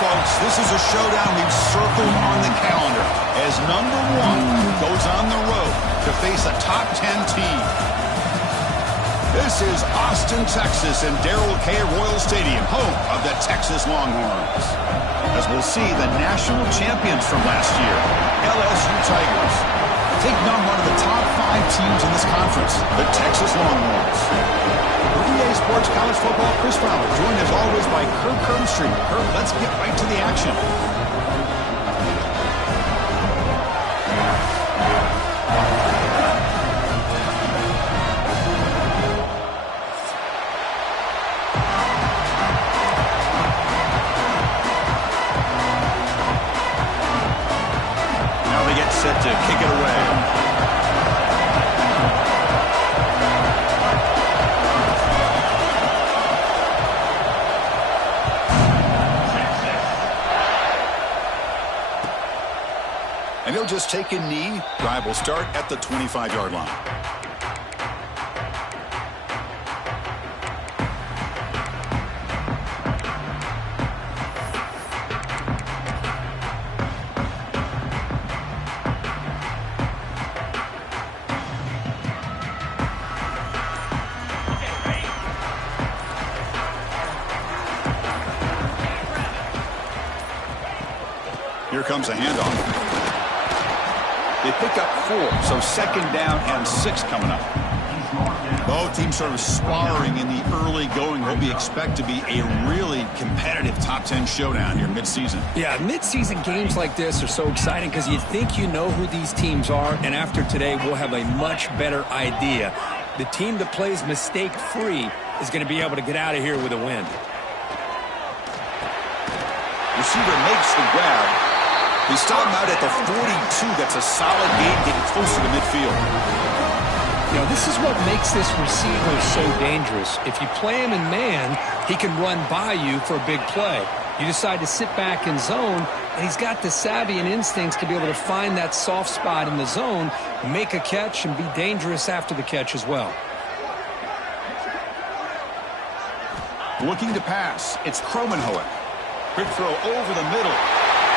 folks, this is a showdown we've circled on the calendar as number 1 goes on the road to face a top 10 team. This is Austin, Texas, and Darrell K. Royal Stadium, home of the Texas Longhorns. As we'll see the national champions from last year, LSU Tigers, taking on one of the top 5 teams in this conference, the Texas Longhorns. For EA Sports College Football, Chris Fowler, joined as always by Kirk Herbstreit. Kirk, let's get right to the action. Set to kick it away. And he'll just take a knee. Drive will start at the 25-yard line. Here comes a handoff. They pick up 4, so second down and 6 coming up. Both teams sort of sparring in the early going. What we expect to be a really competitive top 10 showdown here mid-season. Yeah, mid-season games like this are so exciting because you think you know who these teams are, and after today we'll have a much better idea. The team that plays mistake-free is going to be able to get out of here with a win. Receiver makes the grab. He stopped him out at the 42. That's a solid gain, getting closer to midfield. You know, this is what makes this receiver so dangerous. If you play him in man, he can run by you for a big play. You decide to sit back in zone, and he's got the savvy and instincts to be able to find that soft spot in the zone, make a catch, and be dangerous after the catch as well. Looking to pass. It's Kromenhoek. Quick throw over the middle.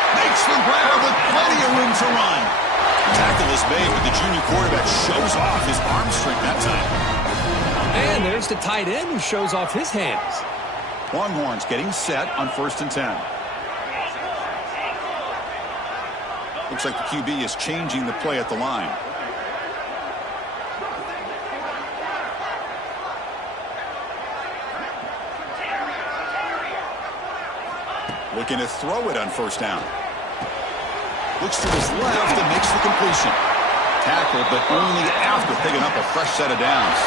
Makes the grab with plenty of room to run. Tackle is made, but the junior quarterback shows off his arm strength that time. And there's the tight end who shows off his hands. Longhorns getting set on 1st and 10. Looks like the QB is changing the play at the line. Looking to throw it on 1st down. Looks to his left and makes the completion. Tackled, but only after picking up a fresh set of downs.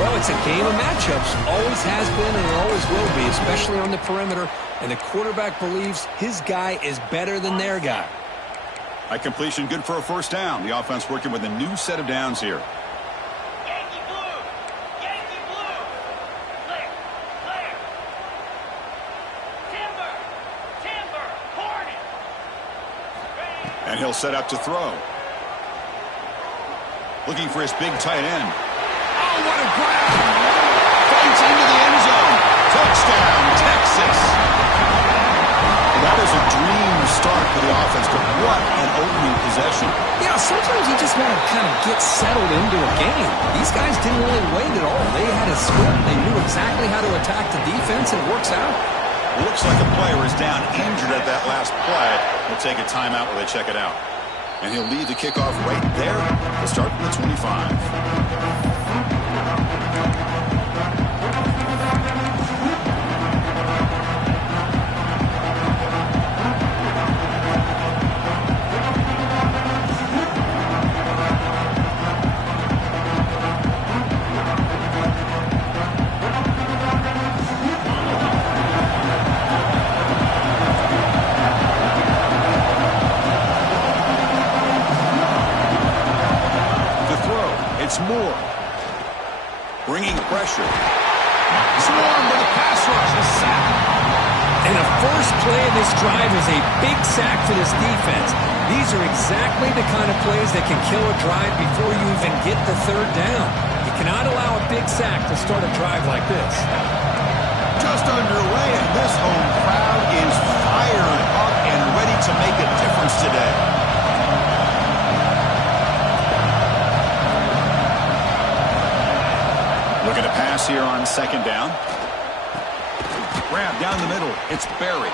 Well, it's a game of matchups. Always has been and it always will be, especially on the perimeter. And the quarterback believes his guy is better than their guy. That completion good for a 1st down. The offense working with a new set of downs here. And he'll set up to throw. Looking for his big tight end. Oh, what a grab! Fights into the end zone. Touchdown, Texas. That is a dream start for the offense, but what an opening possession. Yeah, sometimes you just want to kind of get settled into a game. These guys didn't really wait at all. They had a script. They knew exactly how to attack the defense, and it works out. Looks like a player is down injured at that last play. We'll take a timeout while they check it out. And he'll lead the kickoff right there. We'll start from the 25. Moore bringing pressure. Swarm with a pass rush, a sack. And the first play of this drive is a big sack for this defense. These are exactly the kind of plays that can kill a drive before you even get the 3rd down. You cannot allow a big sack to start a drive like this. Just underway, and this home crowd to make a difference today. Looking to pass here on second down. Grab down the middle. It's Berry.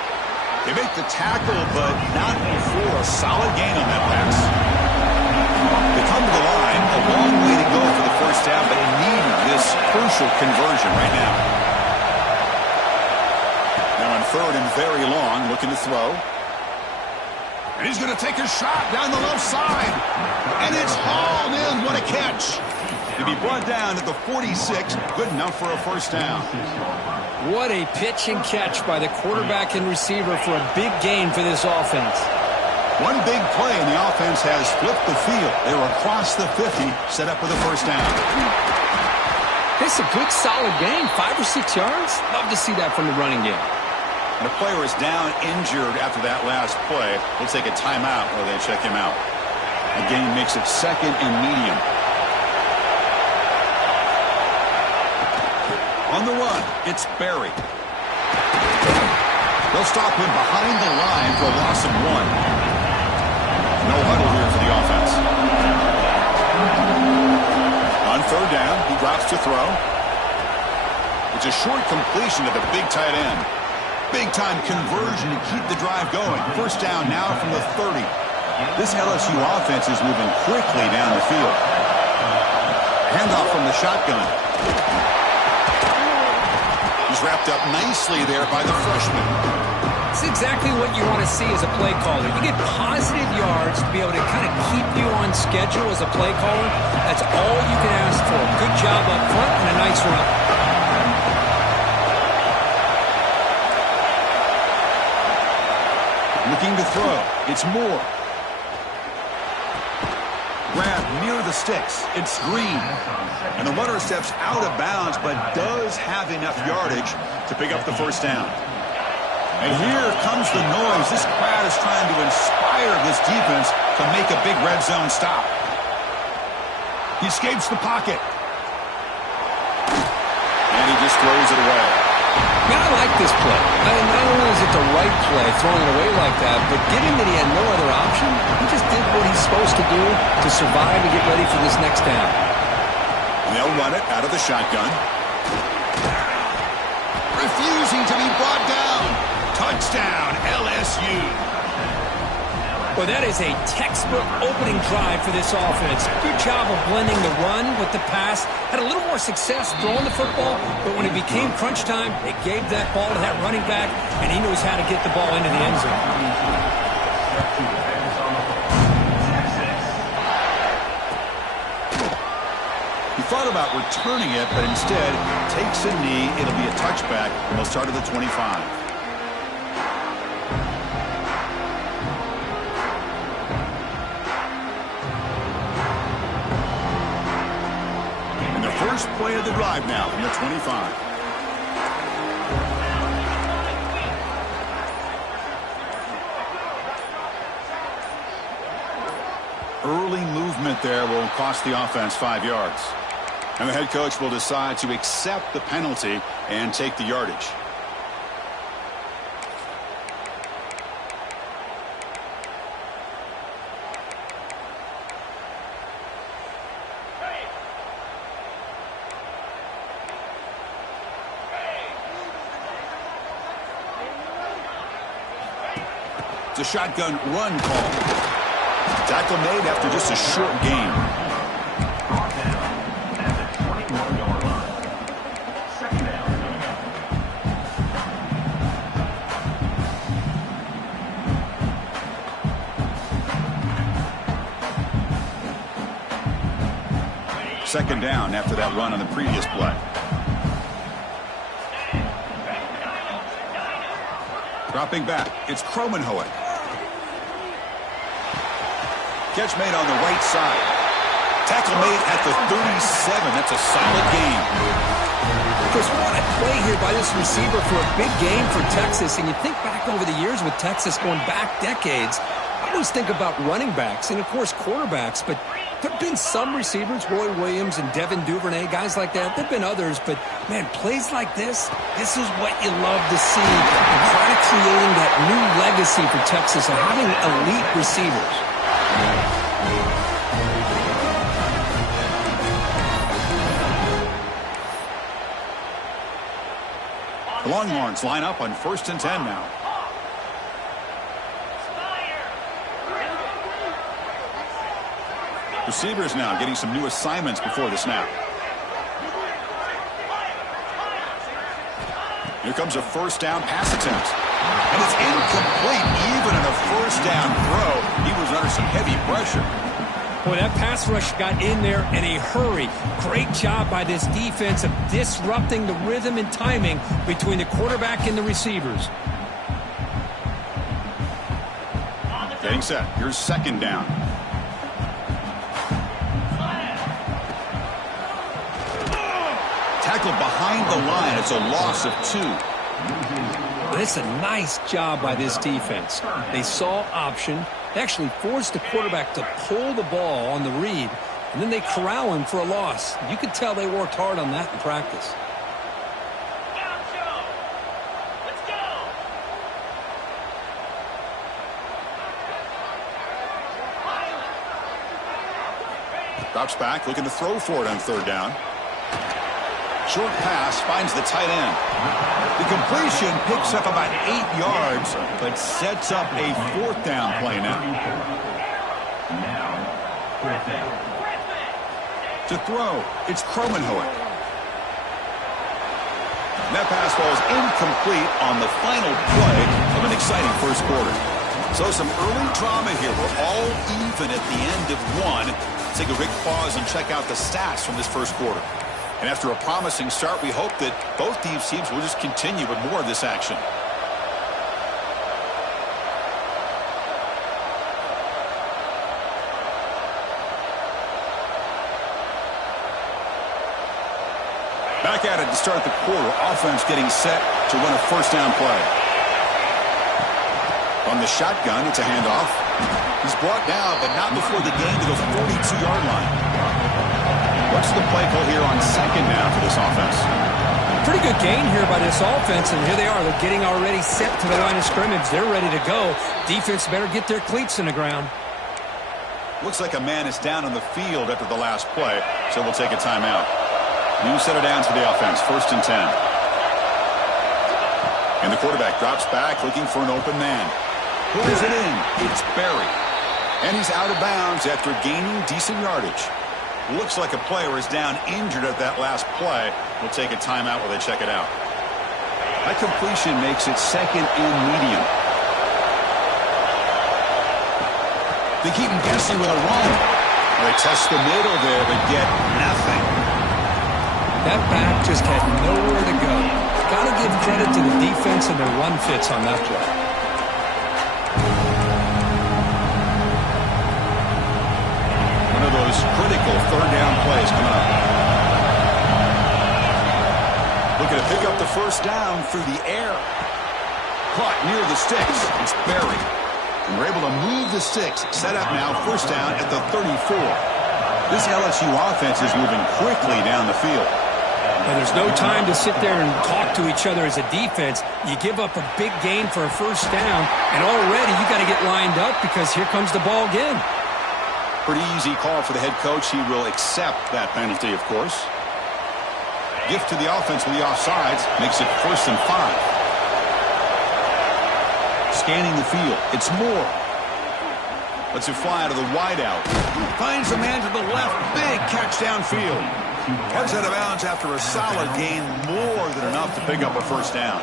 They make the tackle, but not before a solid gain on that pass. They come to the line. A long way to go for the first down, but need this crucial conversion right now. Now on third and very long, looking to throw. And he's going to take a shot down the left side. And it's hauled in. What a catch. To be brought down at the 46, good enough for a first down. What a pitch and catch by the quarterback and receiver for a big gain for this offense. One big play, and the offense has flipped the field. They're across the 50, set up with a first down. It's a good, solid gain, 5 or 6 yards. Love to see that from the running game. And the player is down injured after that last play. Looks like a timeout or they check him out. The game makes it second and medium. On the run, it's Berry. They'll stop him behind the line for a loss of 1. No huddle here for the offense. On third down, he drops to throw. It's a short completion to the big tight end. Big-time conversion to keep the drive going. First down now from the 30. This LSU offense is moving quickly down the field. Handoff from the shotgun. He's wrapped up nicely there by the freshman. It's exactly what you want to see as a play caller. You get positive yards to be able to kind of keep you on schedule as a play caller. That's all you can ask for. Good job up front and a nice run. Looking to throw. It's Moore. Grab near the sticks. It's Green. And the runner steps out of bounds, but does have enough yardage to pick up the first down. And here comes the noise. This crowd is trying to inspire this defense to make a big red zone stop. He escapes the pocket. And he just throws it away. Yeah, I like this play. Not only is it the right play, throwing it away like that, but given that he had no other option, he just did what he's supposed to do to survive and get ready for this next down. And they'll run it out of the shotgun. Refusing to be brought down. Touchdown, LSU. Well, that is a textbook opening drive for this offense. Good job of blending the run with the pass. Had a little more success throwing the football, but when it became crunch time, they gave that ball to that running back, and he knows how to get the ball into the end zone. He thought about returning it, but instead takes a knee. It'll be a touchback, and they'll start at the 25. First play of the drive now from the 25. Early movement there will cost the offense 5 yards. And the head coach will decide to accept the penalty and take the yardage. It's a shotgun run call. Tackle made after just a short gain. Second down after that run on the previous play. Dropping back, it's Kromenhoek. Catch made on the right side. Tackle made at the 37. That's a solid gain. Chris, what a play here by this receiver for a big game for Texas. And you think back over the years with Texas going back decades, I always think about running backs and, of course, quarterbacks. But There have been some receivers, Roy Williams and Devin Duvernay, guys like that. There have been others, but, man, plays like this is what you love to see. And kind of creating that new legacy for Texas of having elite receivers. The Longhorns line up on 1st and 10 now. Receivers now getting some new assignments before the snap. Here comes a 1st down pass attempt. And it's incomplete. Even in a 1st down throw, he was under some heavy pressure. Boy, that pass rush got in there in a hurry. Great job by this defense of disrupting the rhythm and timing between the quarterback and the receivers. Getting set. Here's 2nd down. Tackled behind the line. It's a loss of 2. It's a nice job by this defense. They saw option. They actually forced the quarterback to pull the ball on the read, and then they corral him for a loss. You could tell they worked hard on that in practice. Drops back, looking to throw for it on 3rd down. Short pass finds the tight end. The completion picks up about 8 yards, but sets up a 4th down play now. To throw, it's Cromenhoek. That pass falls incomplete on the final play of an exciting 1st quarter. So some early drama here. We're all even at the end of 1. Let's take a quick pause and check out the stats from this 1st quarter. And after a promising start, we hope that both these teams will just continue with more of this action. Back at it to start the quarter. Offense getting set to run a 1st down play. On the shotgun, it's a handoff. He's brought down, but not before the gain to the 42-yard line. What's the play call here on 2nd down for this offense? Pretty good gain here by this offense, and here they are. They're getting already set to the line of scrimmage. They're ready to go. Defense better get their cleats in the ground. Looks like a man is down on the field after the last play, so we'll take a timeout. New set of downs for the offense, 1st and 10. And the quarterback drops back, looking for an open man. Pulls it in. It's Berry. And he's out of bounds after gaining decent yardage. Looks like a player is down injured at that last play. We'll take a timeout while they check it out. That completion makes it 2nd and medium. They keep him guessing with a run. They test the middle there, but get nothing. That back just had nowhere to go. Got to give credit to the defense and their run fits on that play. One of those critical 3rd down plays coming up. Looking to pick up the 1st down through the air. Caught near the sticks. It's Berry. And we're able to move the sticks. Set up now, 1st down at the 34. This LSU offense is moving quickly down the field. And there's no time to sit there and talk to each other as a defense. You give up a big gain for a 1st down, and already you got to get lined up because here comes the ball again. Pretty easy call for the head coach. He will accept that penalty, of course. Gift to the offense with the offsides makes it 1st and 5. Scanning the field. It's Moore. Lets it fly to the wideout. Finds the man to the left. Big catch downfield. Heads out of bounds after a solid gain. More than enough to pick up a 1st down.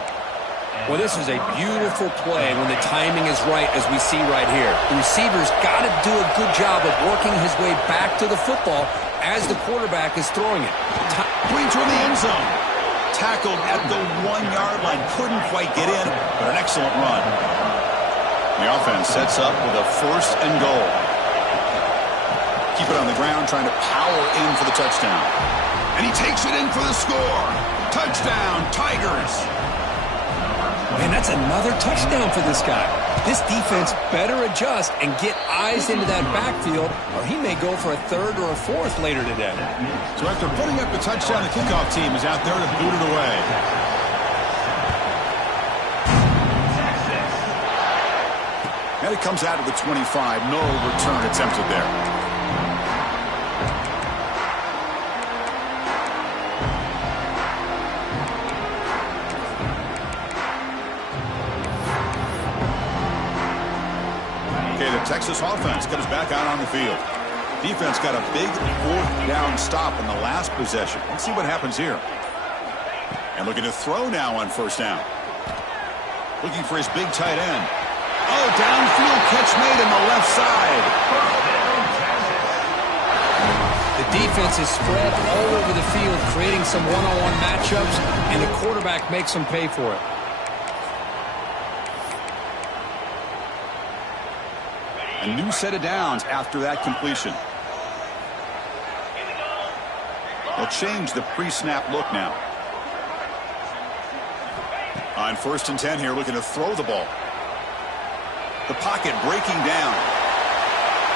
Well, this is a beautiful play when the timing is right, as we see right here. The receiver's got to do a good job of working his way back to the football as the quarterback is throwing it. Clean toward the end zone. Tackled at the 1-yard line. Couldn't quite get in, but an excellent run. The offense sets up with a 1st and goal. Keep it on the ground, trying to power in for the touchdown. And he takes it in for the score. Touchdown, Tigers. Man, that's another touchdown for this guy. This defense better adjust and get eyes into that backfield, or he may go for a third or a fourth later today. So after putting up a touchdown, the kickoff team is out there to boot it away. And it comes out of the 25. No return attempted there. The Texas offense comes back out on the field. Defense got a big fourth down stop in the last possession. Let's see what happens here. And looking to throw now on first down. Looking for his big tight end. Oh, downfield catch made on the left side. The defense is spread all over the field, creating some one-on-one matchups, and the quarterback makes them pay for it. A new set of downs after that completion. They'll change the pre-snap look now. On 1st and 10 here, looking to throw the ball. The pocket breaking down.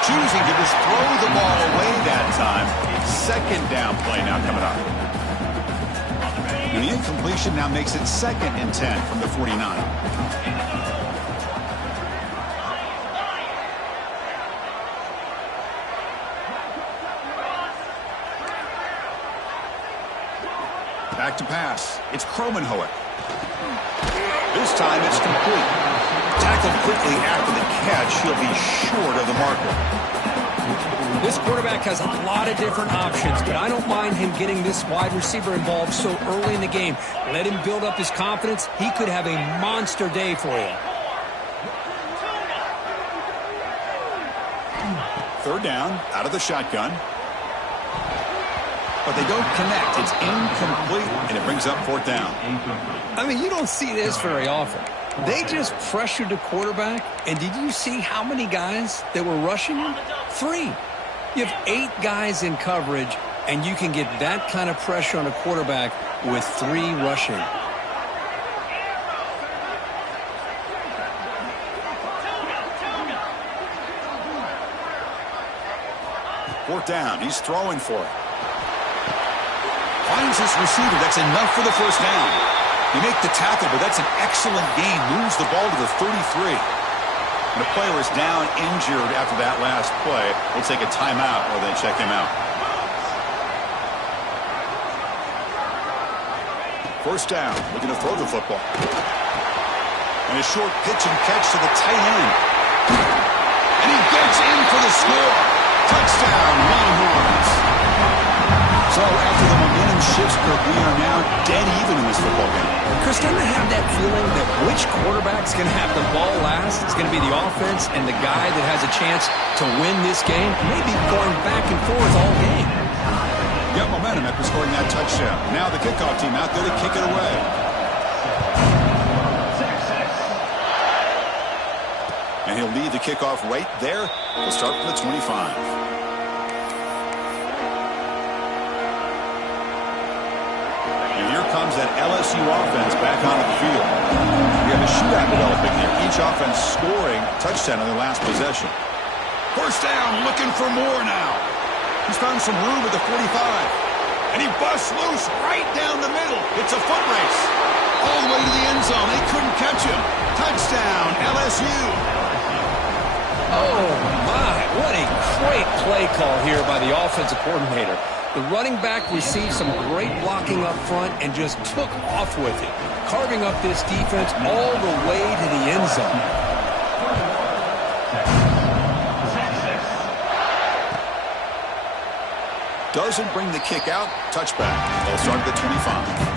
Choosing to just throw the ball away that time. 2nd down play now coming up. And the incompletion now makes it 2nd and 10 from the 49. Back to pass. It's Kromenhoek. This time it's complete. Tackled quickly after the catch. He'll be short of the marker. This quarterback has a lot of different options, but I don't mind him getting this wide receiver involved so early in the game. Let him build up his confidence. He could have a monster day for you. 3rd down, out of the shotgun. But they don't connect. It's incomplete, and it brings up 4th down. I mean, you don't see this very often. They just pressured the quarterback, and did you see how many guys that were rushing him? 3. You have 8 guys in coverage, and you can get that kind of pressure on a quarterback with 3 rushing. Fourth down. He's throwing for it. Finds his receiver. That's enough for the first down. You make the tackle, but that's an excellent gain. Moves the ball to the 33. And the player is down injured after that last play. We'll take a timeout or then check him out. First down. Looking to throw the football. And a short pitch and catch to the tight end. And he gets in for the score. Touchdown, Longhorns. So after the momentum shifts, Kirk, we are now dead even in this football game. Chris, don't I have that feeling that which quarterback's going to have the ball last is going to be the offense, and the guy that has a chance to win this game may be going back and forth all game. Got momentum after scoring that touchdown. Now the kickoff team out there to kick it away. And he'll lead the kickoff right there. We'll start from the 25. Comes that LSU offense back onto the field. We have a shootout developing here. Each offense scoring a touchdown in their last possession. First down, looking for more now. He's found some room at the 45. And he busts loose right down the middle. It's a foot race. All the way to the end zone. They couldn't catch him. Touchdown, LSU. Oh, my. What a great play call here by the offensive coordinator. The running back received some great blocking up front and just took off with it, carving up this defense all the way to the end zone. Doesn't bring the kick out. Touchback. They'll start at the 25.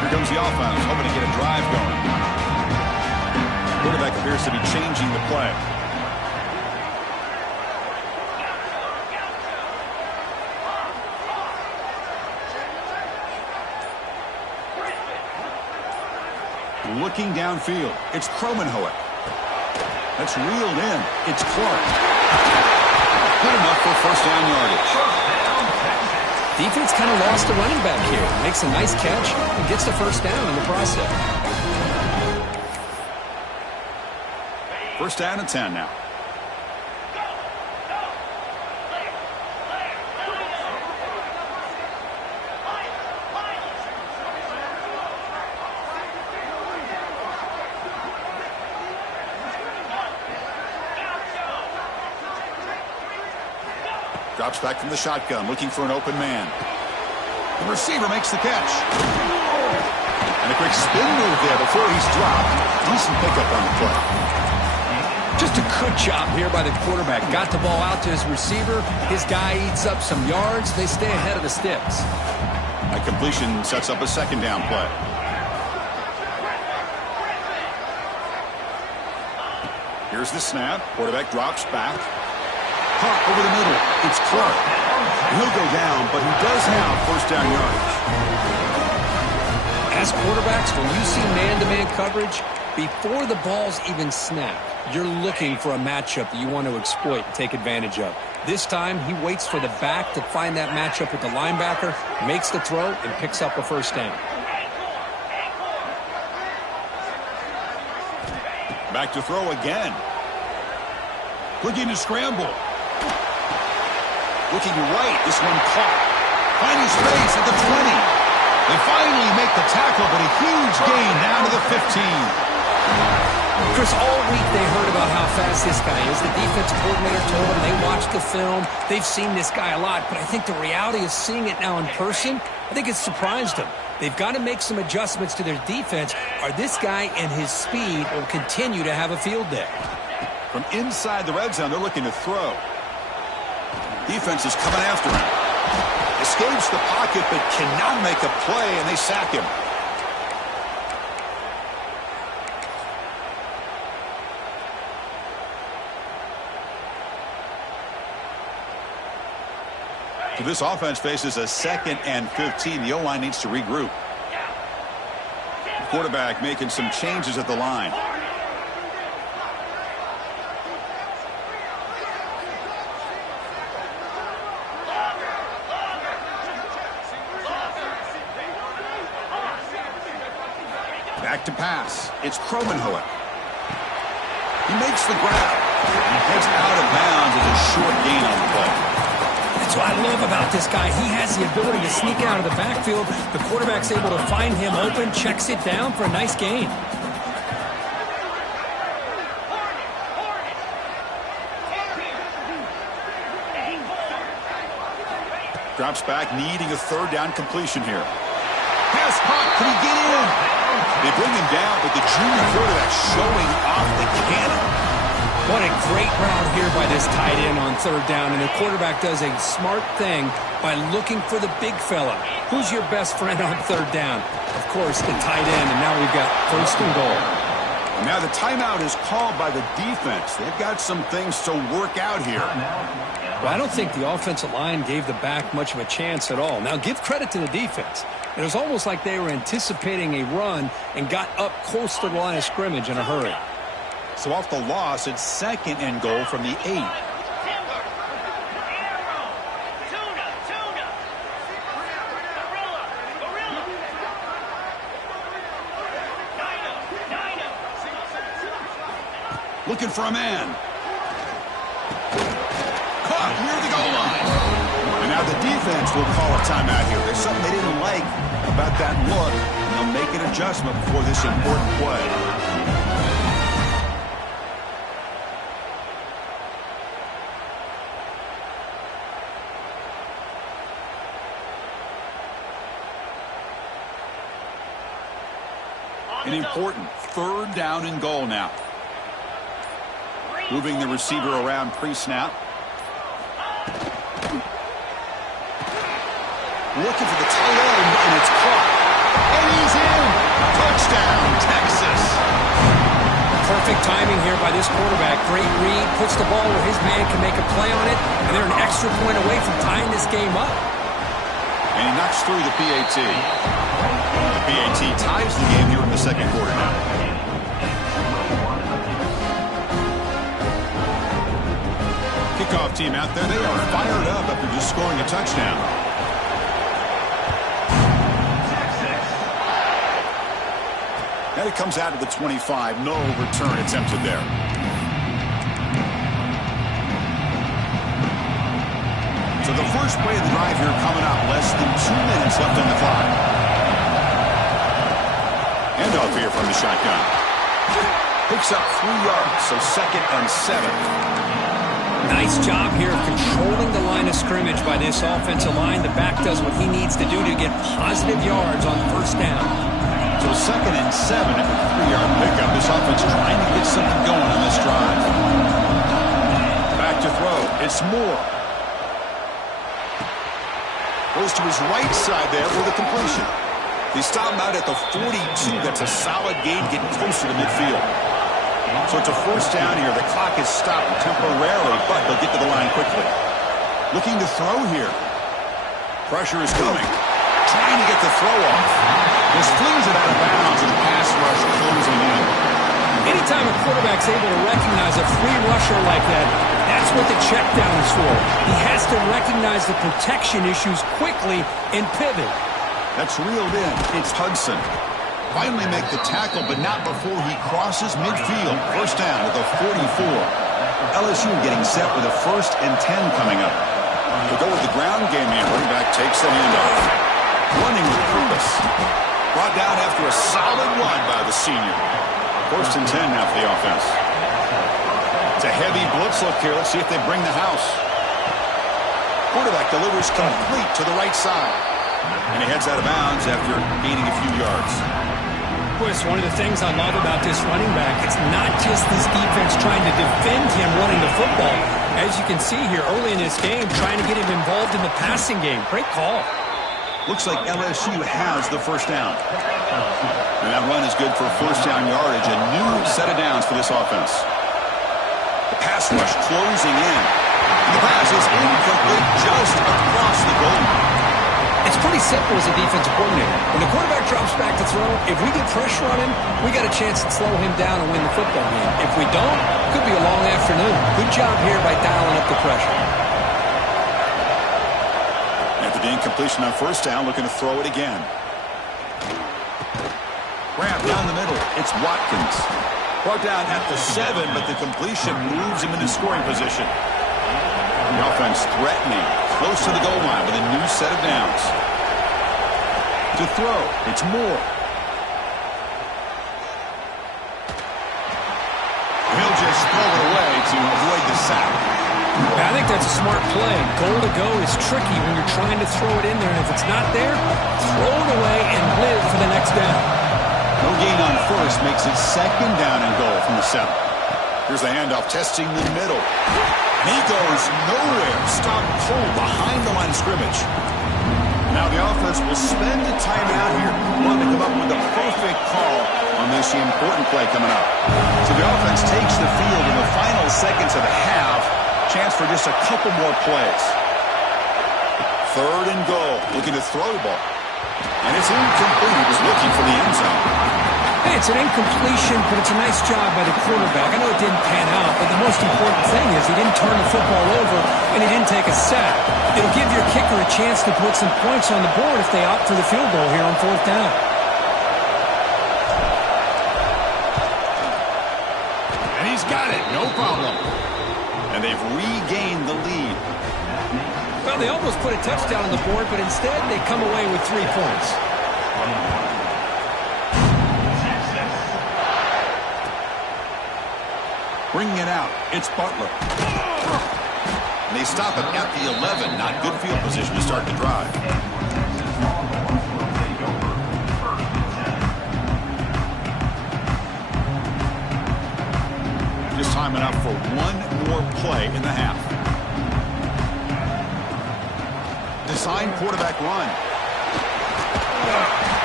Here comes the offense, hoping to get a drive going. Quarterback appears to be changing the play. Looking downfield. It's Kromenhoek. That's reeled in. It's Clark. Good enough for first down yardage. Defense kind of lost the running back here. Makes a nice catch and gets the first down in the process. First down and 10 now. Drops back from the shotgun, looking for an open man. The receiver makes the catch. And a quick spin move there before he's dropped. Decent pickup on the play. Just a good job here by the quarterback. Got the ball out to his receiver. His guy eats up some yards. They stay ahead of the sticks. A completion sets up a second down play. Here's the snap. Quarterback drops back. Caught over the middle. It's Clark. He'll go down, but he does have first down yardage. As quarterbacks, when you see man-to-man coverage, before the ball's even snapped, you're looking for a matchup that you want to exploit and take advantage of. This time, he waits for the back to find that matchup with the linebacker, makes the throw, and picks up a first down. Back to throw again. Looking to scramble. Looking right. This one caught. Finding space at the 20. They finally make the tackle, but a huge gain down to the 15. Chris, all week they heard about how fast this guy is. The defense coordinator told them they watched the film. They've seen this guy a lot, but I think the reality of seeing it now in person, I think it's surprised them. They've got to make some adjustments to their defense, or this guy and his speed will continue to have a field day. From inside the red zone, they're looking to throw. Defense is coming after him. Escapes the pocket, but cannot make a play, and they sack him. So this offense faces a 2nd and 15. The O-line needs to regroup. The quarterback making some changes at the line. Back to pass. It's Kromenhoek. He makes the grab. He heads out of bounds as a short gain on the play. That's what I love about this guy. He has the ability to sneak out of the backfield. The quarterback's able to find him open, checks it down for a nice gain. Drops back, needing a third down completion here. Pass caught. Can he get in? They bring him down, but the junior quarterback showing off the cannon. What a great route here by this tight end on third down, and the quarterback does a smart thing by looking for the big fella. Who's your best friend on third down? Of course, the tight end, and now we've got first and goal. Now the timeout is called by the defense. They've got some things to work out here. Well, I don't think the offensive line gave the back much of a chance at all. Now, give credit to the defense. It was almost like they were anticipating a run and got up close to the line of scrimmage in a hurry. So off the loss, it's 2nd and goal from the 8. Looking for a man. Caught near the goal line. And now the defense will call a timeout here. There's something they didn't like about that look. And they'll make an adjustment before this important play. An important third down and goal now. Moving the receiver around pre-snap. Looking for the tight end, and it's caught. And he's in. Touchdown, Texas. Perfect timing here by this quarterback. Great read, puts the ball where his man can make a play on it, and they're an extra point away from tying this game up. And he knocks through the PAT. The PAT ties the game here in the second quarter now. Kickoff team out there. They are fired up after just scoring a touchdown. And it comes out to the 25. No return attempted there. So the first play of the drive here coming up. Less than 2 minutes left on the clock. Handoff here from the shotgun. Picks up 3 yards, so 2nd and 7. Nice job here of controlling the line of scrimmage by this offensive line. The back does what he needs to do to get positive yards on first down. So 2nd and 7 at the 3-yard pickup. This offense trying to get something going on this drive. Back to throw. It's Moore. Goes to his right side there for the completion. They stop him out at the 42. That's a solid gain, getting closer to midfield. So it's a first down here. The clock is stopped temporarily, but they'll get to the line quickly. Looking to throw here. Pressure is coming. Trying to get the throw off. Just flings it out of bounds, and the pass rush closing in. Anytime a quarterback's able to recognize a free rusher like that, that's what the check down is for. He has to recognize the protection issues quickly and pivot. That's reeled in. It's Hudson. Finally make the tackle, but not before he crosses midfield. First down at the 44. LSU getting set with a 1st and 10 coming up. They'll go with the ground game here. Running back takes the handoff. Running with purpose. Brought down after a solid run by the senior. 1st and 10 now for the offense. It's a heavy blitz look here. Let's see if they bring the house. Quarterback delivers complete to the right side. And he heads out of bounds after gaining a few yards. Boy, it's one of the things I love about this running back. It's not just this defense trying to defend him running the football. As you can see here early in this game, trying to get him involved in the passing game. Great call. Looks like LSU has the first down. And that run is good for first down yardage. A new set of downs for this offense. The pass rush closing in. The pass is incomplete just across the goal line. It's pretty simple as a defensive coordinator. When the quarterback drops back to throw, if we get pressure on him, we got a chance to slow him down and win the football game. If we don't, it could be a long afternoon. Good job here by dialing up the pressure. After the incompletion on first down, looking to throw it again. Grab down the middle. It's Watkins. Brought down at the 7, but the completion moves him into scoring position. The offense threatening, close to the goal line with a new set of downs. To throw, it's Moore. He'll just throw it away to avoid the sack. I think that's a smart play. Goal to go is tricky when you're trying to throw it in there, and if it's not there, throw it away and live for the next down. No gain on first makes it 2nd down and goal from the 7. Here's the handoff, testing the middle. And he goes nowhere. Stopped cold behind the line of scrimmage. Now the offense will spend the timeout here. Want to come up with the perfect call on this important play coming up. So the offense takes the field in the final seconds of the half. Chance for just a couple more plays. 3rd and goal. Looking to throw the ball. And it's incomplete. He was looking for the end zone. Hey, it's an incompletion, but it's a nice job by the quarterback. I know it didn't pan out, but the most important thing is he didn't turn the football over and he didn't take a sack. It'll give your kicker a chance to put some points on the board if they opt for the field goal here on 4th down. And he's got it. No problem. And they've regained the lead. Well, they almost put a touchdown on the board, but instead they come away with 3 points. Bringing it out, it's Butler. And they stop him at the 11. Not good field position to start the drive. Just time enough for one more play in the half. Design quarterback run.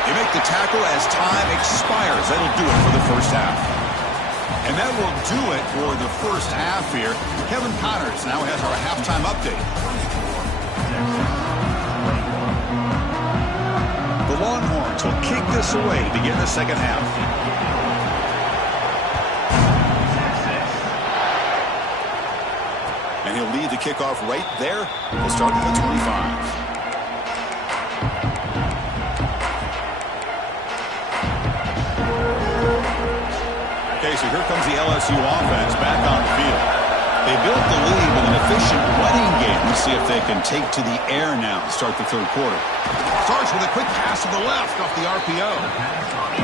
They make the tackle as time expires. That'll do it for the first half. And that will do it for the first half here. Kevin Connors now has our halftime update. The Longhorns will kick this away to begin the second half. And he'll lead the kickoff right there. We'll start at the 25. Okay, so here comes the LSU offense back on the field. They built the lead with an efficient running game. Let's see if they can take to the air now to start the third quarter. Starts with a quick pass to the left off the RPO.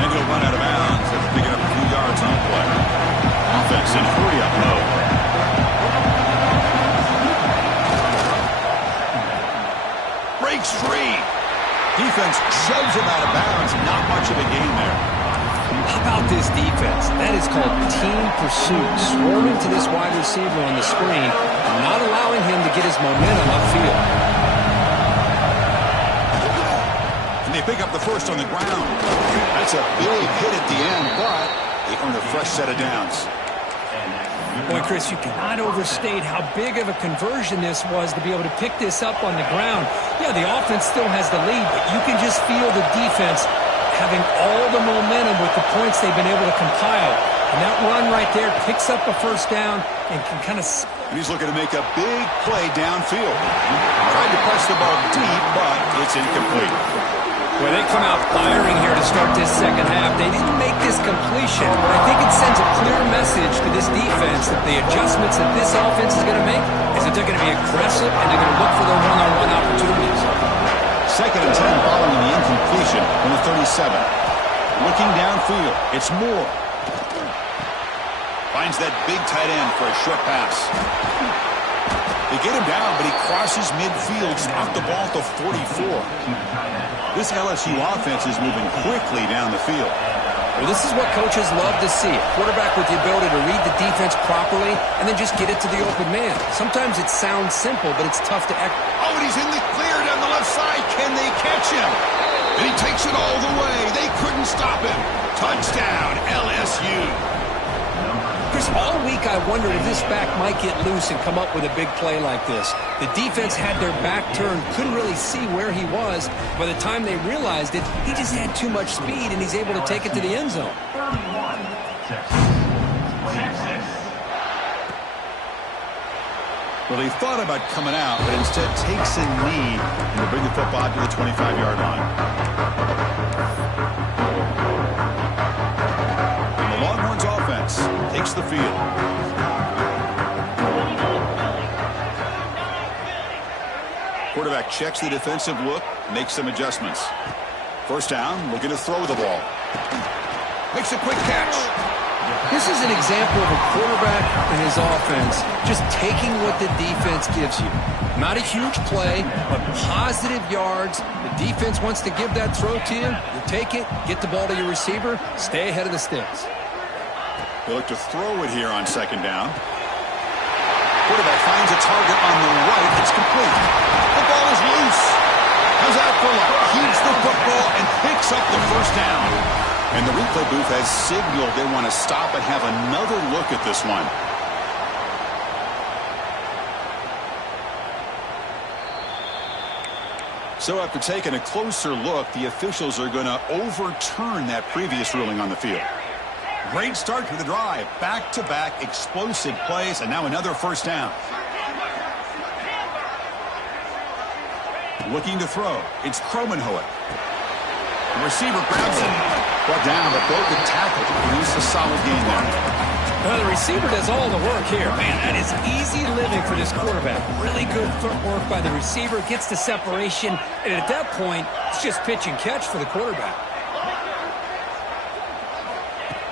And he'll run out of bounds after picking up a few yards on the play. Offense in hurry-up mode. Breaks free. Defense shoves him out of bounds. Not much of a gain there. How about this defense? That is called team pursuit. Swarming to this wide receiver on the screen and not allowing him to get his momentum upfield. And they pick up the first on the ground. That's a big hit at the end, but they earn a fresh set of downs. Boy, Chris, you cannot overstate how big of a conversion this was to be able to pick this up on the ground. Yeah, the offense still has the lead, but you can just feel the defense having all the momentum with the points they've been able to compile. And that run right there picks up a first down and can kind of... He's looking to make a big play downfield. Tried to press the ball deep, but it's incomplete. Well, they come out firing here to start this second half. They didn't make this completion, but I think it sends a clear message to this defense that the adjustments that this offense is going to make is that they're going to be aggressive and they're going to look for their one-on-one opportunities. Second and 10 following the incompletion from the 37. Looking downfield, it's Moore. Finds that big tight end for a short pass. They get him down, but he crosses midfield, stopped the ball at the 44. This LSU offense is moving quickly down the field. Well, this is what coaches love to see. A quarterback with the ability to read the defense properly and then just get it to the open man. Sometimes it sounds simple, but it's tough to execute. Oh, and he's in the clear down the left side. Can they catch him? And he takes it all the way. They couldn't stop him. Touchdown, LSU. Chris, all week I wondered if this back might get loose and come up with a big play like this. The defense had their back turned, couldn't really see where he was. By the time they realized it, he just had too much speed, and he's able to take it to the end zone. Well, they thought about coming out, but instead takes a knee and to bring the football to the 25-yard line. And the Longhorns offense takes the field. Quarterback checks the defensive look, makes some adjustments. First down, looking to throw the ball. Makes a quick catch. This is an example of a quarterback and his offense just taking what the defense gives you. Not a huge play, but positive yards. The defense wants to give that throw to you. You take it, get the ball to your receiver, stay ahead of the sticks. They look to throw it here on second down. Quarterback finds a target on the right. It's complete. The ball is loose. Comes out for luck. Keeps the football and picks up the first down. And the replay booth has signaled they want to stop and have another look at this one. So after taking a closer look, the officials are going to overturn that previous ruling on the field. Great start to the drive. Back-to-back explosive plays, and now another first down. Looking to throw. It's Kromenhoek. The receiver grabs it. Brought down, but broke the tackle to produce a solid gain there. Well, the receiver does all the work here. Man, that is easy living for this quarterback. Really good footwork by the receiver. Gets the separation. And at that point, it's just pitch and catch for the quarterback.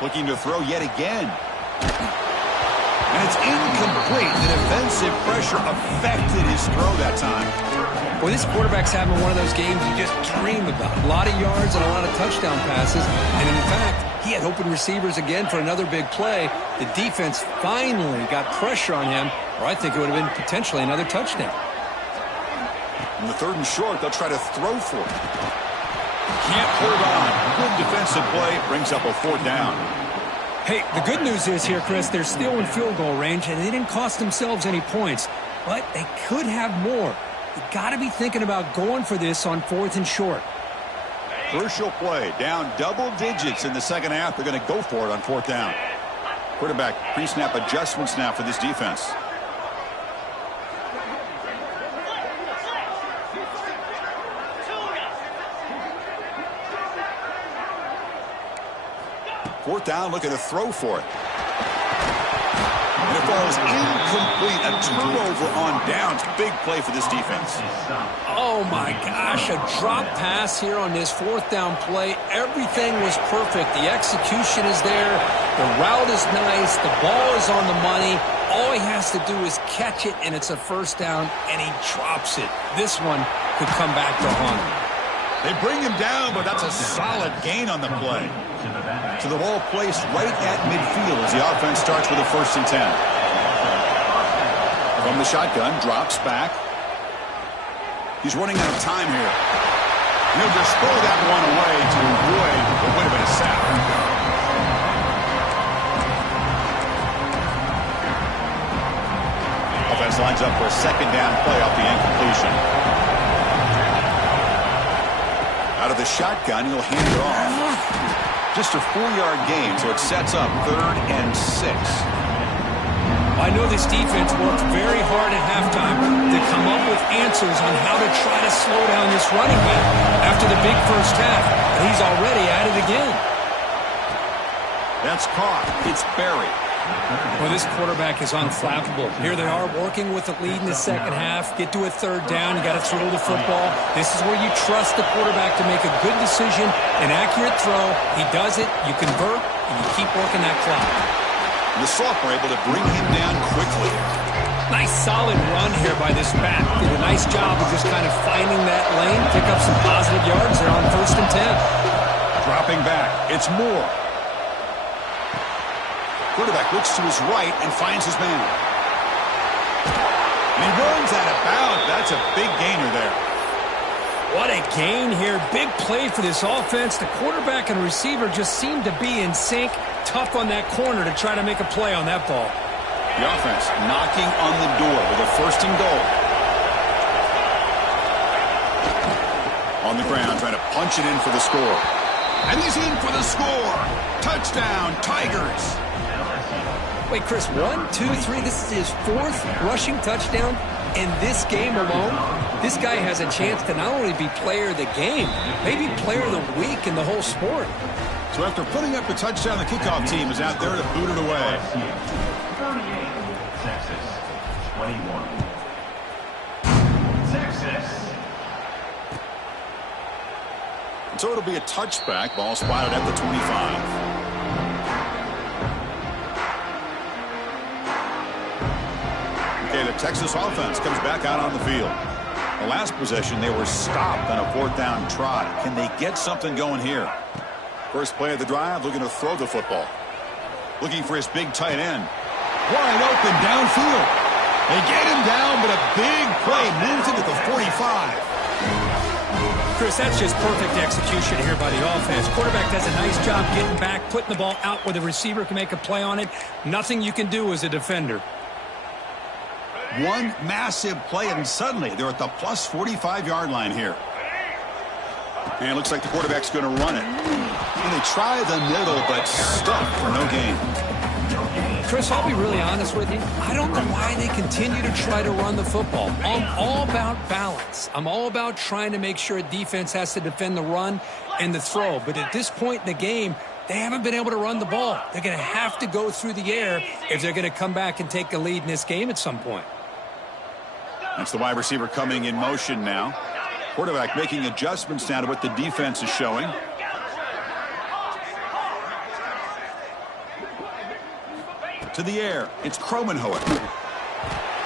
Looking to throw yet again. And it's incomplete. The defensive pressure affected his throw that time. Well, this quarterback's having one of those games you just dream about. A lot of yards and a lot of touchdown passes. And in fact, he had open receivers again for another big play. The defense finally got pressure on him, or I think it would have been potentially another touchdown. In the third and short, they'll try to throw for it. Can't hold on. Good defensive play brings up a fourth down. Hey, the good news is here, Chris, they're still in field goal range, and they didn't cost themselves any points. But they could have more. You got to be thinking about going for this on fourth and short. Crucial play. Down double digits in the second half. They're going to go for it on fourth down. Quarterback pre-snap adjustments now for this defense. 4th down, looking to throw for it. And it falls incomplete. A turnover on downs. Big play for this defense. Oh, my gosh. A drop pass here on this 4th down play. Everything was perfect. The execution is there. The route is nice. The ball is on the money. All he has to do is catch it, and it's a 1st down, and he drops it. This one could come back to haunt him. They bring him down, but that's a solid gain on the play. So the ball placed right at midfield as the offense starts with a 1st and 10. From the shotgun, drops back. He's running out of time here. He'll just throw that one away to avoid what would have been a sack. Offense lines up for a 2nd down play off the incompletion. Out of the shotgun, he'll hand it off. Just a 4-yard gain, so it sets up 3rd and 6. I know this defense worked very hard at halftime to come up with answers on how to try to slow down this running game after the big 1st half, and he's already at it again. That's caught. It's buried. Well, this quarterback is unflappable. Here they are working with the lead in the 2nd half. Get to a 3rd down. You got to throw the football. This is where you trust the quarterback to make a good decision, an accurate throw. He does it. You convert, and you keep working that clock. The sophomore able to bring him down quickly. Nice solid run here by this back. Did a nice job of just kind of finding that lane. Pick up some positive yards there on 1st and 10. Dropping back. It's Moore. Quarterback looks to his right and finds his man. And he runs out of bounds. That's a big gainer there. What a gain here. Big play for this offense. The quarterback and receiver just seem to be in sync. Tough on that corner to try to make a play on that ball. The offense knocking on the door with a 1st and goal. On the ground, trying to punch it in for the score. And he's in for the score. Touchdown, Tigers. Wait, Chris, 1, 2, 3. This is his 4th rushing touchdown in this game alone. This guy has a chance to not only be player of the game, maybe player of the week in the whole sport. So after putting up the touchdown, the kickoff team is out there to boot it away. 38, Texas, 21. Texas. So it'll be a touchback. Ball spotted at the 25. Okay, the Texas offense comes back out on the field. The last possession, they were stopped on a 4th down trot. Can they get something going here? First play of the drive, looking to throw the football. Looking for his big tight end. Wide open downfield. They get him down, but a big play moves into the 45. Chris, that's just perfect execution here by the offense. Quarterback does a nice job getting back, putting the ball out where the receiver can make a play on it. Nothing you can do as a defender. One massive play, and suddenly they're at the plus 45-yard line here. And it looks like the quarterback's going to run it. And they try the middle, but stuck for no gain. Chris, I'll be really honest with you. I don't know why they continue to try to run the football. I'm all about balance. I'm all about trying to make sure a defense has to defend the run and the throw. But at this point in the game, they haven't been able to run the ball. They're going to have to go through the air if they're going to come back and take a lead in this game at some point. That's the wide receiver coming in motion now. Quarterback making adjustments now to what the defense is showing. To the air. It's Kromenhoek.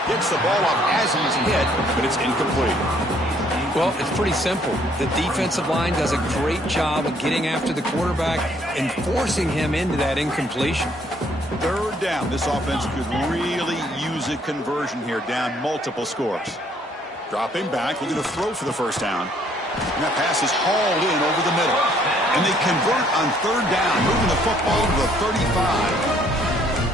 Gets the ball off as he's hit, but it's incomplete. Well, it's pretty simple. The defensive line does a great job of getting after the quarterback and forcing him into that incompletion. 3rd down. This offense could really use a conversion here, down multiple scores. Dropping back, looking to throw for the 1st down. And that pass is hauled in over the middle. And they convert on 3rd down, moving the football to the 35.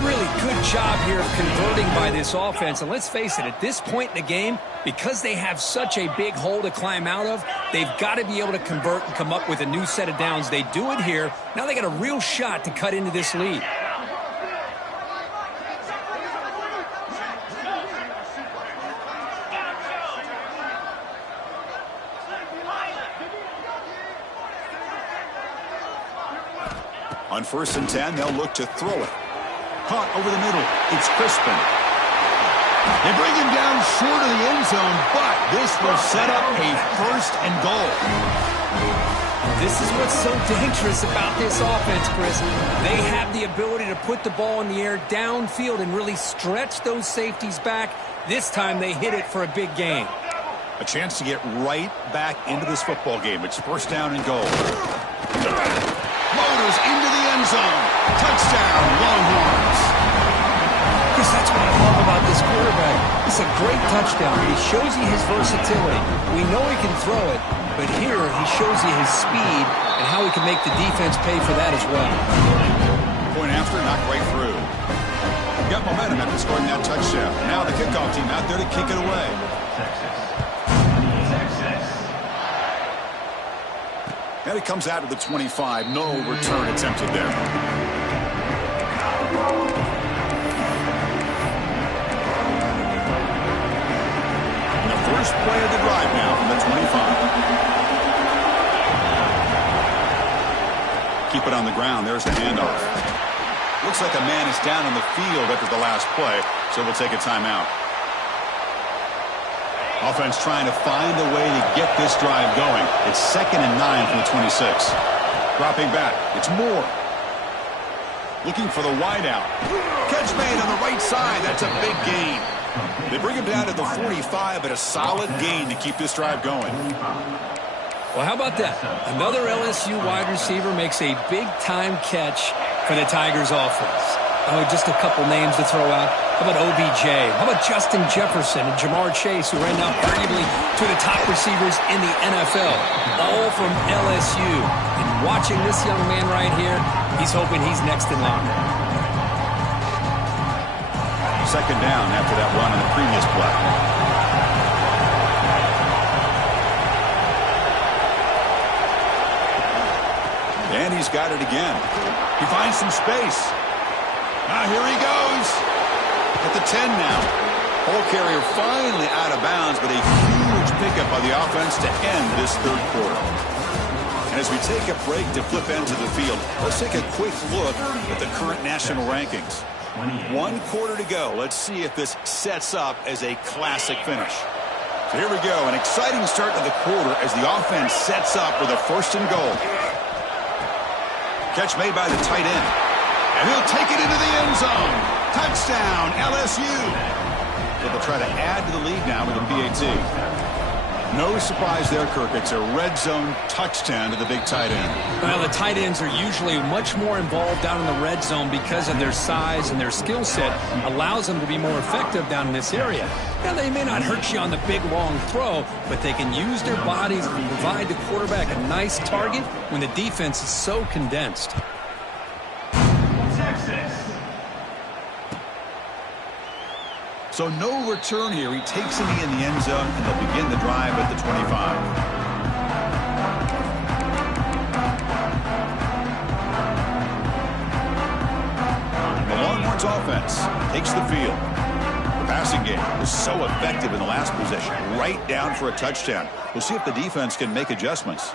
Really good job here of converting by this offense. And let's face it, at this point in the game, because they have such a big hole to climb out of, they've got to be able to convert and come up with a new set of downs. They do it here. Now they got a real shot to cut into this lead. On 1st and 10, they'll look to throw it. Caught over the middle. It's Crispin. They bring him down short of the end zone, but this will set up a 1st and goal. This is what's so dangerous about this offense, Chris. They have the ability to put the ball in the air downfield and really stretch those safeties back. This time they hit it for a big gain. A chance to get right back into this football game. It's 1st down and goal. Motors into the end zone. Touchdown, Longhorns. Chris, that's what I love about this quarterback. It's a great touchdown. He shows you his versatility. We know he can throw it, but here he shows you his speed and how he can make the defense pay for that as well. Point after, not quite through. Got momentum after scoring that touchdown. Now the kickoff team out there to kick it away. And it comes out to the 25. No return attempted there. The first play of the drive now from the 25. Keep it on the ground. There's the handoff. Looks like a man is down on the field after the last play, so we'll take a timeout. Offense trying to find a way to get this drive going. It's 2nd and 9 from the 26. Dropping back. It's Moore. Looking for the wideout. Catch made on the right side. That's a big gain. They bring him down to the 45, but a solid gain to keep this drive going. Well, how about that? Another LSU wide receiver makes a big-time catch for the Tigers offense. Oh, just a couple names to throw out. How about OBJ? How about Justin Jefferson and Jamar Chase, who are now arguably two of the top receivers in the NFL, all from LSU. And watching this young man right here, he's hoping he's next in line. 2nd down after that run on the previous play. And he's got it again. He finds some space. Here he goes. At the 10 now. Ball carrier finally out of bounds, but a huge pickup by the offense to end this 3rd quarter. And as we take a break to flip into the field, let's take a quick look at the current national rankings. 1 quarter to go. Let's see if this sets up as a classic finish. So here we go. An exciting start to the quarter as the offense sets up with a 1st and goal. Catch made by the tight end. And he'll take it into the end zone. Touchdown, LSU. So they'll try to add to the lead now with a PAT. No surprise there, Kirk. It's a red zone touchdown to the big tight end. Well, the tight ends are usually much more involved down in the red zone because of their size, and their skill set allows them to be more effective down in this area. Now, they may not hurt you on the big, long throw, but they can use their bodies to provide the quarterback a nice target when the defense is so condensed. So no return here. He takes him in the end zone, and they'll begin the drive at the 25. The Longhorns offense takes the field. The passing game was so effective in the last possession, right down for a touchdown. We'll see if the defense can make adjustments.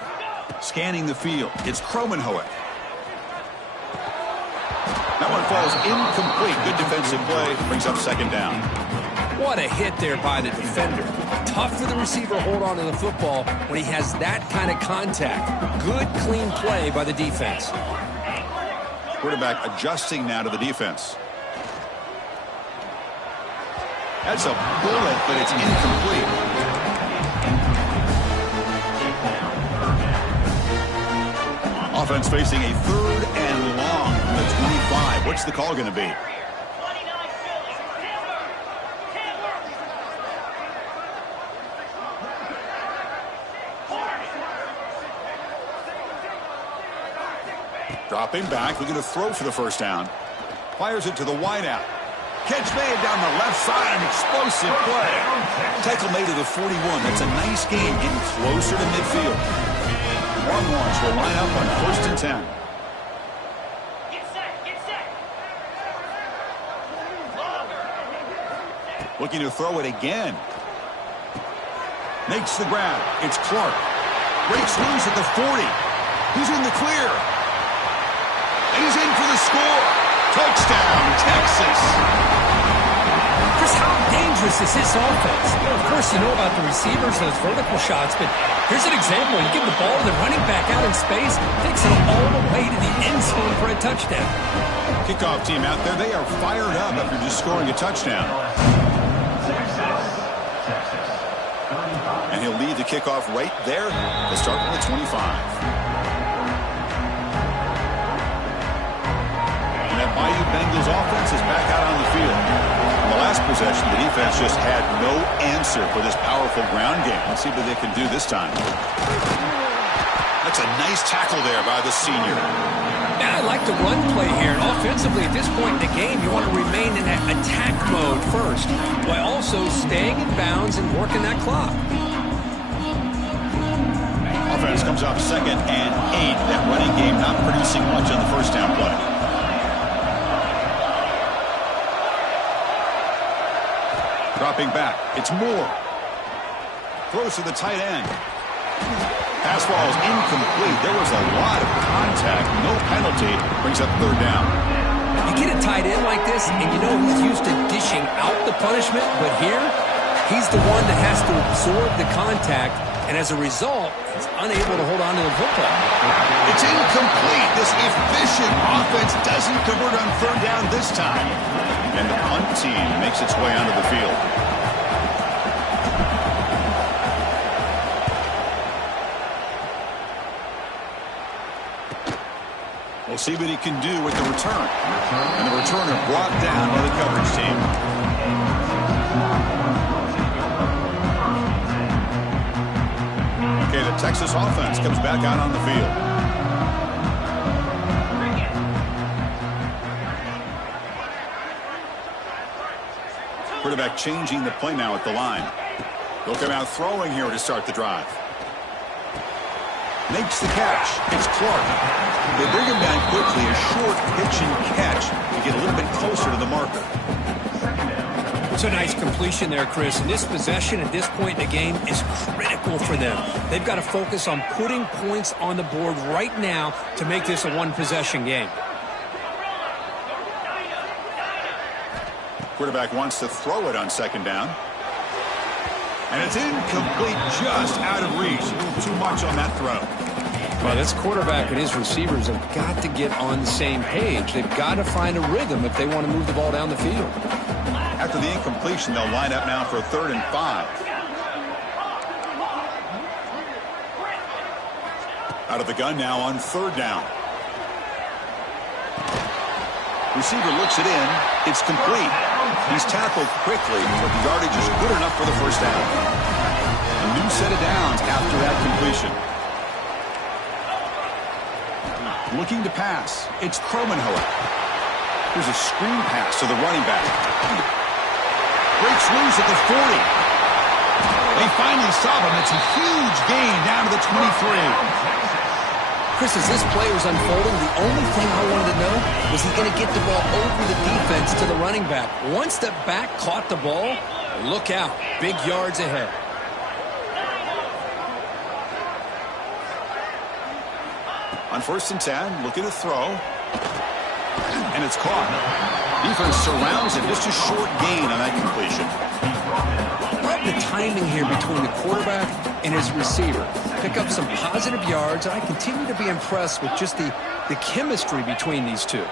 Scanning the field, it's Kromenhoek. That one falls incomplete. Good defensive play. Brings up 2nd down. What a hit there by the defender. Tough for the receiver to hold on to the football when he has that kind of contact. Good, clean play by the defense. Quarterback adjusting now to the defense. That's a bullet, but it's incomplete. Offense facing a 3rd and long from the 25. What's the call going to be? Dropping back, looking to throw for the 1st down. Fires it to the wideout. Catch made down the left side, an explosive play. Tackle made to the 41. That's a nice game, getting closer to midfield. Longhorns will line up on 1st and 10. Looking to throw it again. Makes the grab. It's Clark. Breaks loose at the 40. He's in the clear. And he's in for the score. Touchdown, Texas. Chris, how dangerous is this offense? Of course, you know about the receivers, those vertical shots, but here's an example. You give the ball to the running back out in space, takes it all the way to the end zone for a touchdown. Kickoff team out there, they are fired up after just scoring a touchdown. And he'll lead the kickoff right there. They'll start from the 25. And that Bayou Bengals offense is back out on the field. In the last possession, the defense just had no answer for this powerful ground game. Let's see what they can do this time. That's a nice tackle there by the senior. Yeah, I like the run play here. And offensively, at this point in the game, you want to remain in that attack mode first, while also staying in bounds and working that clock. Offense comes up 2nd and 8. That running game not producing much on the first down play. Dropping back. It's Moore. Throws to the tight end. Pass ball is incomplete. There was a lot of contact. No penalty. Brings up 3rd down. You get a tight end like this, and you know he's used to dishing out the punishment, but here, he's the one that has to absorb the contact, and as a result, he's unable to hold on to the football. It's incomplete. This efficient offense doesn't convert on 3rd down this time. And the punt team makes its way onto the field. We'll see what he can do with the return. And the returner brought down by the coverage team. Okay, the Texas offense comes back out on the field. Quarterback changing the play now at the line. He'll come out throwing here to start the drive. Makes the catch. It's Clark. They bring him down quickly. A short pitch and catch to get a little bit closer to the marker. It's a nice completion there, Chris. And this possession at this point in the game is critical for them. They've got to focus on putting points on the board right now to make this a one-possession game. Quarterback wants to throw it on 2nd down. And it's incomplete, just out of reach. A little too much on that throw. Well, this quarterback and his receivers have got to get on the same page. They've got to find a rhythm if they want to move the ball down the field. After the incompletion, they'll line up now for a 3rd and 5. Out of the gun now on 3rd down. Receiver looks it in. It's complete. He's tackled quickly, but the yardage is good enough for the 1st down. A new set of downs after that completion. Looking to pass. It's Cromenhoek. Here's a screen pass to the running back. Breaks loose at the 40. They finally stop him. It's a huge gain down to the 23. Chris, as this play was unfolding, the only thing I wanted to know was he going to get the ball over the defense to the running back. Once the back caught the ball, look out. Big yards ahead. On 1st and 10, looking to throw. And it's caught. Defense surrounds him. Just a short gain on that completion. I love the timing here between the quarterback and his receiver. Pick up some positive yards, and I continue to be impressed with just the chemistry between these two.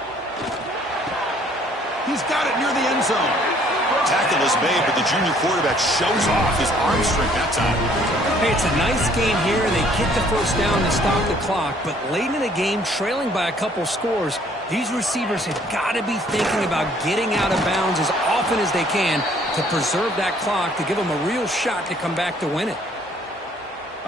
He's got it near the end zone. Tackle is made, but the junior quarterback shows off his arm strength that time. Hey, it's a nice game here. They get the 1st down to stop the clock, but late in the game, trailing by a couple scores, these receivers have got to be thinking about getting out of bounds as often as they can to preserve that clock, to give them a real shot to come back to win it.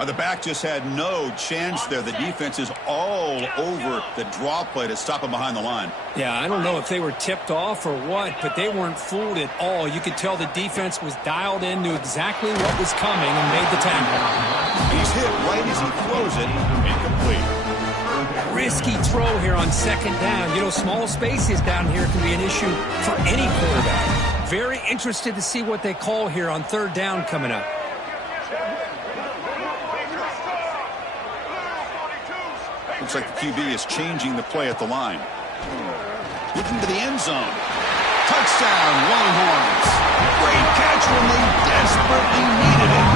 The back just had no chance there. The defense is all over the draw play to stop him behind the line. Yeah, I don't know if they were tipped off or what, but they weren't fooled at all. You could tell the defense was dialed in, knew exactly what was coming, and made the tackle. He's hit right as he throws it. Incomplete. Risky throw here on 2nd down. You know, small spaces down here can be an issue for any quarterback. Very interested to see what they call here on 3rd down coming up. Looks like the QB is changing the play at the line. looking to the end zone. Touchdown, Longhorns. Great catch when they desperately needed it.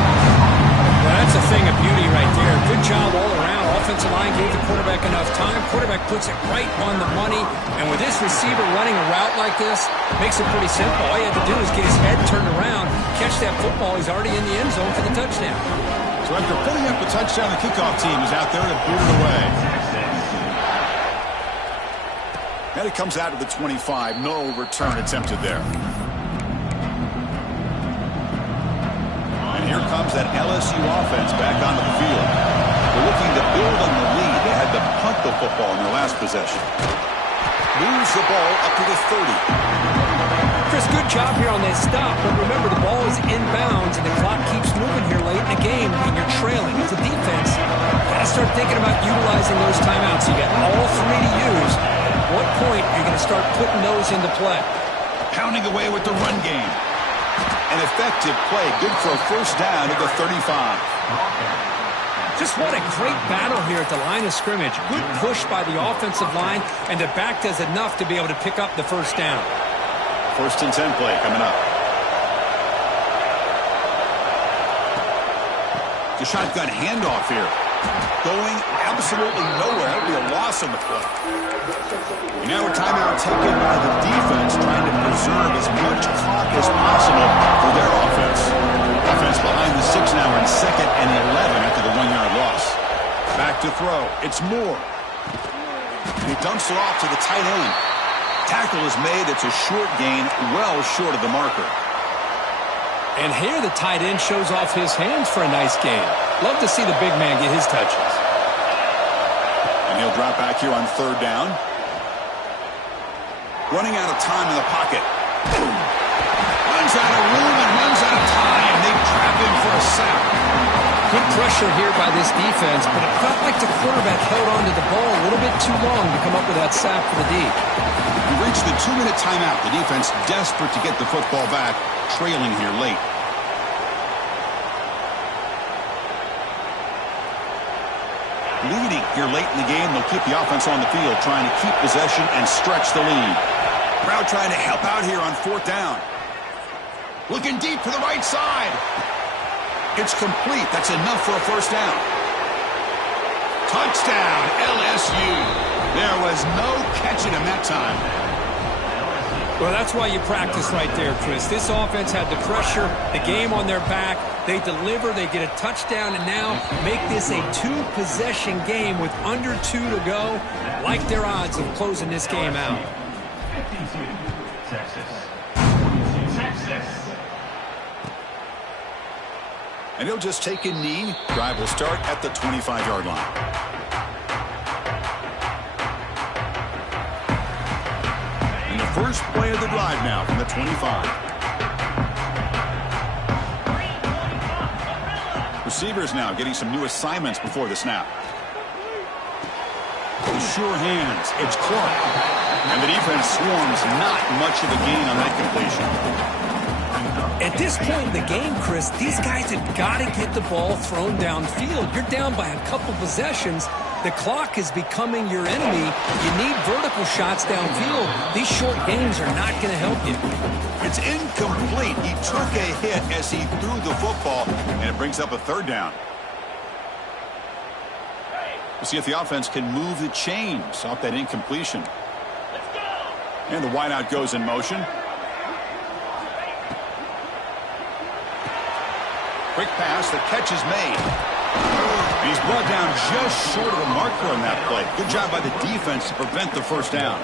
Well, that's a thing of beauty right there. Good job all around. Offensive line gave the quarterback enough time. Quarterback puts it right on the money. And with this receiver running a route like this, makes it pretty simple. All you have to do is get his head turned around, catch that football. He's already in the end zone for the touchdown. So after putting up a touchdown, the kickoff team is out there to boot it away. And it comes out to the 25. No return attempted there. And here comes that LSU offense back onto the field. They're looking to build on the lead. They had to punt the football in their last possession. Moves the ball up to the 30. Chris, good job here on that stop, but remember the ball is inbounds and the clock keeps moving here late in the game and you're trailing. As a defense, got to start thinking about utilizing those timeouts. You got all three to use. At what point are you going to start putting those into play? Pounding away with the run game. An effective play, good for a first down at the 35. Just what a great battle here at the line of scrimmage. Good push by the offensive line, and the back does enough to be able to pick up the first down. First and 10 play coming up. The shotgun handoff here. Going absolutely nowhere. That would be a loss on the play. And now a timeout taken by the defense, trying to preserve as much clock as possible for their offense. Offense behind the 6 now in 2nd and 11 after the 1-yard loss. Back to throw. It's Moore. And he dumps it off to the tight end. Tackle is made. It's a short gain, well short of the marker. And here the tight end shows off his hands for a nice gain. Love to see the big man get his touches. And he'll drop back here on 3rd down. Running out of time in the pocket. Runs out of room and runs out of time. They trap him for a sack. Good pressure here by this defense, but it felt like the quarterback held on to the ball a little bit too long to come up with that sack for the D. We reached the 2-minute timeout. The defense desperate to get the football back, trailing here late. Leading here late in the game, they'll keep the offense on the field, trying to keep possession and stretch the lead. Crowd trying to help out here on 4th down. Looking deep to the right side. It's complete. That's enough for a first down. Touchdown, LSU. There was no catching him that time. Well, that's why you practice right there, Chris. This offense had the pressure, the game on their back. They deliver, they get a touchdown, and now make this a 2-possession game with under 2 to go. Like their odds of closing this game out. 52, Texas. And he'll just take a knee. Drive will start at the 25-yard line. And the first play of the drive now from the 25. Receivers now getting some new assignments before the snap. The sure hands. It's Clark. And the defense swarms. Not much of a gain on that completion. At this point in the game, Chris, these guys have got to get the ball thrown downfield. You're down by a couple possessions. The clock is becoming your enemy. You need vertical shots downfield. These short games are not going to help you. It's incomplete. He took a hit as he threw the football, and it brings up a 3rd down. We'll see if the offense can move the chains off that incompletion. And the wideout goes in motion. Quick pass, the catch is made. He's brought down just short of the marker on that play. Good job by the defense to prevent the first down.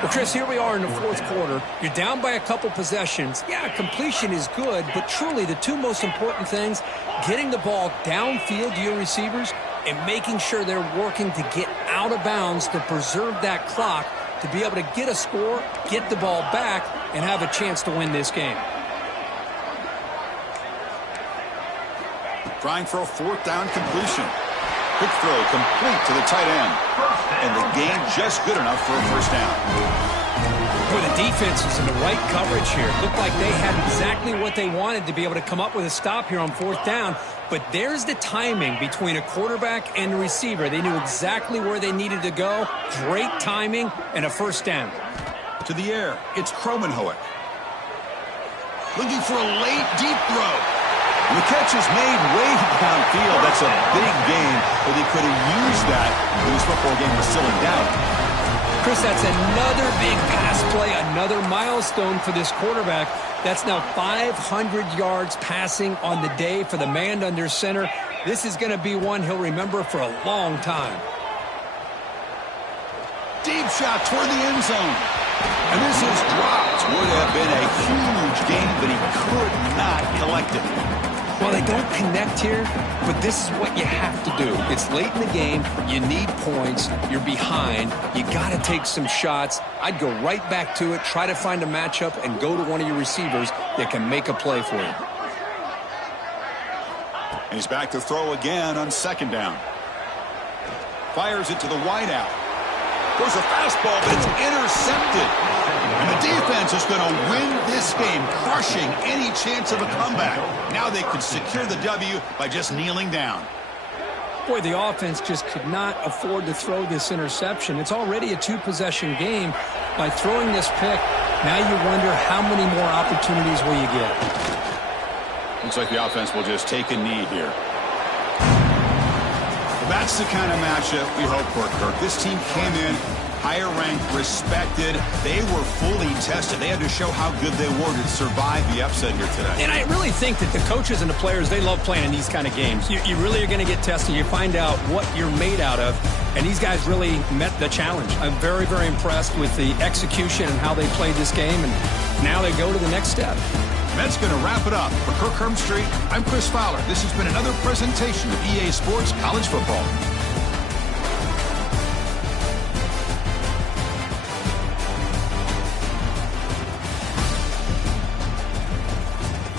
Well, Chris, here we are in the 4th quarter. You're down by a couple possessions. Yeah, completion is good, but truly the 2 most important things, getting the ball downfield to your receivers and making sure they're working to get out of bounds to preserve that clock to be able to get a score, get the ball back, and have a chance to win this game. Trying for a 4th down completion. Quick throw complete to the tight end. And the gain just good enough for a first down. Boy, the defense was in the right coverage here. Looked like they had exactly what they wanted to be able to come up with a stop here on fourth down. But there's the timing between a quarterback and a receiver. They knew exactly where they needed to go. Great timing and a first down. To the air, it's Kromenhoek. Looking for a late, deep throw. And the catch is made way downfield. That's a big gain, but they could have used that if this football game was still in doubt. Chris, that's another big pass play, another milestone for this quarterback. That's now 500 yards passing on the day for the man under center. This is going to be one he'll remember for a long time. Deep shot toward the end zone. And this is dropped. Would have been a huge gain, but he could not collect it. Well, they don't connect here, but this is what you have to do. It's late in the game. You need points. You're behind. You got to take some shots. I'd go right back to it, try to find a matchup, and go to one of your receivers that can make a play for you. And he's back to throw again on second down. Fires it to the wideout. Goes a fastball, but it's intercepted. And the defense is going to win this game, crushing any chance of a comeback. Now they could secure the W by just kneeling down. Boy, the offense just could not afford to throw this interception. It's already a two-possession game. By throwing this pick, now you wonder how many more opportunities will you get. Looks like the offense will just take a knee here. That's the kind of matchup we hope for, Kirk. This team came in higher ranked, respected. They were fully tested. They had to show how good they were to survive the upset here today. And I really think that the coaches and the players, they love playing in these kind of games. You really are going to get tested. You find out what you're made out of. And these guys really met the challenge. I'm very, very impressed with the execution and how they played this game. And now they go to the next step. That's going to wrap it up. For Kirk Street, I'm Chris Fowler. This has been another presentation of EA Sports College Football.